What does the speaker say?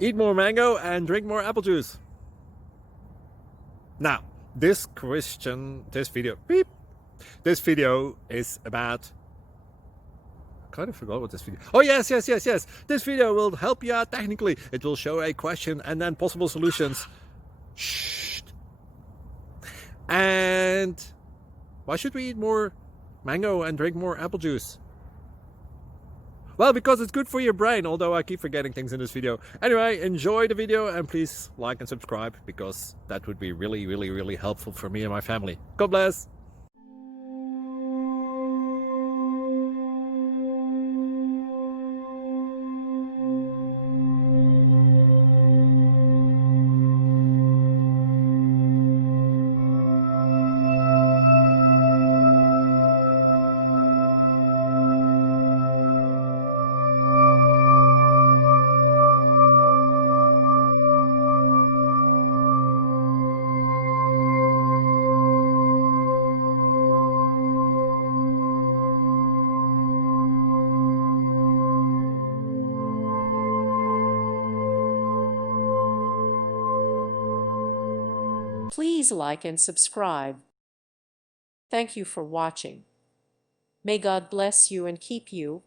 Eat more mango and drink more apple juice. Now, this video is about, I kind of forgot what this video. Oh, yes. This video will help you out technically. It will show a question and then possible solutions. Shh. And why should we eat more mango and drink more apple juice? Well, because it's good for your brain, although I keep forgetting things in this video. Anyway, enjoy the video and please like and subscribe, because that would be really helpful for me and my family. God bless! Please like and subscribe. Thank you for watching. May God bless you and keep you.